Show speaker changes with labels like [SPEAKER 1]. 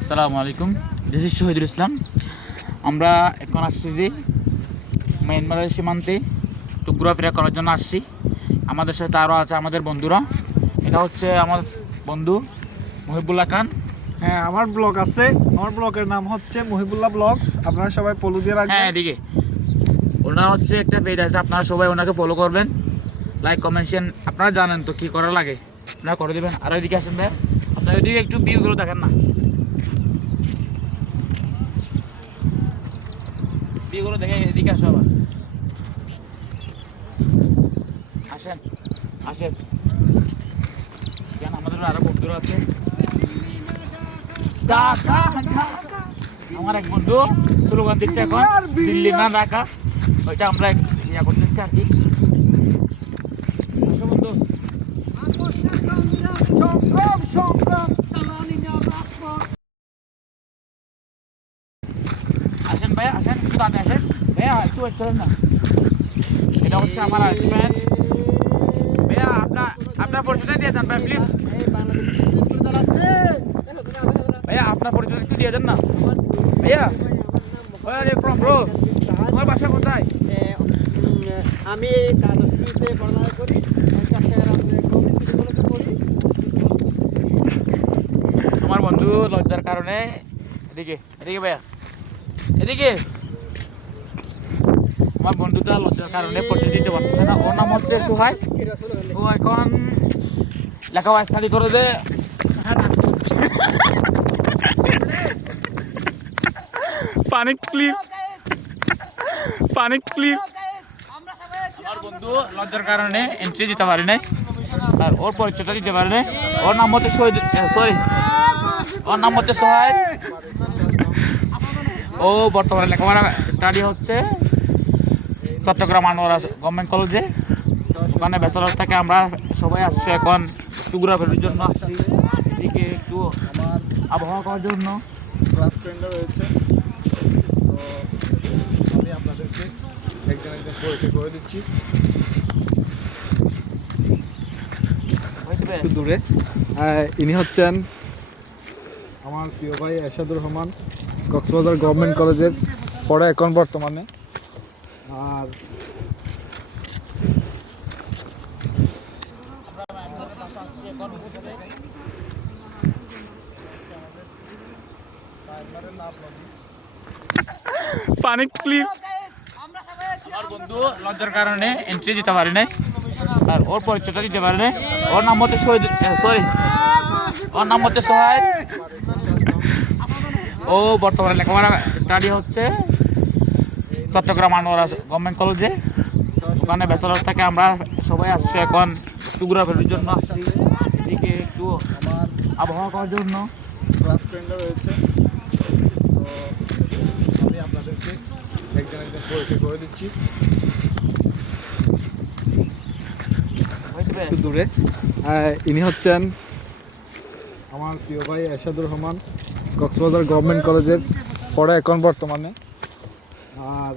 [SPEAKER 1] আসসালামু আলাইকুম। This is Shahidul Islam. আমরা এখন আসছি যে মায়ানমারের সীমান্তে তো ঘোরাফেরা করার জন্য আসছি। আমাদের সাথে আরও আছে আমাদের বন্ধুরা। এটা হচ্ছে আমার বন্ধু মহিবুল্লাহ খান।
[SPEAKER 2] হ্যাঁ আমার ব্লগ আছে। আমার ব্লগের নাম হচ্ছে মহিবুল্লাহ ব্লগস। আপনারা সবাই ফলো দিয়ে
[SPEAKER 1] হ্যাঁ এদিকে। ওনার হচ্ছে একটা পেজ আছে। আপনারা সবাই ওনাকে ফলো করবেন। লাইক কমেন্ট শেয়ার আপনারা জানেন তো কী করা লাগে। আপনারা করে দেবেন। আর ওইদিকে আসেন ভাই। আপনার ওইদিকে একটু ভিউগুলো দেখেন না। ভিউগুলো দেখে এদিকে আসো আবার। আসেন আসেন। আমাদের আরও বন্ধুরা আছে। আমার এক বন্ধু, স্লোগান দিচ্ছে এখন দিল্লি না ঢাকা ওইটা আমরা ইয়া করতে আর কি আসো বন্ধু আসেন ভাই আসেন একটু দাঁড়িয়ে আসেন। ভাইয়া একটু ওয়েট করেন না। এটা হচ্ছে আমার আরেকটি ম্যাচ ভাইয়া আপনার আপনার পরিচয়টা দিয়ে যান ভাই প্লিজ ভাইয়া আপনার পরিচয় একটু দিয়ে দেন না। ভাইয়া are you from, তোমার বাসা কোথায়?
[SPEAKER 3] আমি দ্বাদশীতে পড়াশোনা করি।
[SPEAKER 1] বন্ধু লজ্জার কারণে এদিকে এদিকে ভাইয়া। এদিকে। আমার বন্ধুটা লজ্জার কারণে পরিচয় দিতে পারতেছে না। ওর নাম হচ্ছে সুহাই। ও এখন লেখাপড়া স্টাডি করে দে। পানি ক্লিপ। পানি ক্লিপ। আমার বন্ধু লজ্জার কারণে এন্ট্রি দিতে পারে নাই। আর ওর পরিচয়টা দিতে পারে নাই। ওর নাম হচ্ছে সরি ওর নাম হচ্ছে সোহাইল ও বর্তমানে লেখাপড়া স্টাডি হচ্ছে চট্টগ্রাম আনোয়ারা গভর্নমেন্ট কলেজে ওখানে ব্যাচেলার থেকে আমরা সবাই আসছি এখন একটু ঘোরাফেরার জন্য আসছি। এদিকে একটু
[SPEAKER 2] আমার
[SPEAKER 1] আবহাওয়া করার জন্য।
[SPEAKER 2] ক্লাস ফ্রেন্ডও রয়েছে। তো আমি আপনাদেরকে একজন একজন পরিচয় করে দিচ্ছি। দূরে। ইনি হচ্ছেন আমার প্রিয় ভাই এরশাদুর রহমান কক্সবাজার গভর্নমেন্ট কলেজের পড়ে এখন বর্তমানে। আর
[SPEAKER 1] পানি ক্লিপ। আমার বন্ধু লজ্জার কারণে এন্ট্রি দিতে পারে নাই আর ওর পরিচয়টা দিতে পারে নাই। ওর নাম হচ্ছে সরি ওর নাম হচ্ছে সোহাইল ও, বর্তমানে লেখাপড়া স্টাডি হচ্ছে চট্টগ্রাম আনোয়ারা গভর্নমেন্ট কলেজে ওখানে ব্যাচেলার থেকে আমরা সবাই আসছি এখন একটু ঘোরাফেরার জন্য। আসছি এদিকে একটু আবহাওয়া করার জন্য।
[SPEAKER 2] রয়েছে তো আপনাদেরকে একজন একজন করে দিচ্ছি দূরে ইনি হচ্ছেন আমার প্রিয় ভাই এরশাদুর রহমান। কক্সবাজার গভর্নমেন্ট কলেজের পড়া এখন বর্তমানে। আর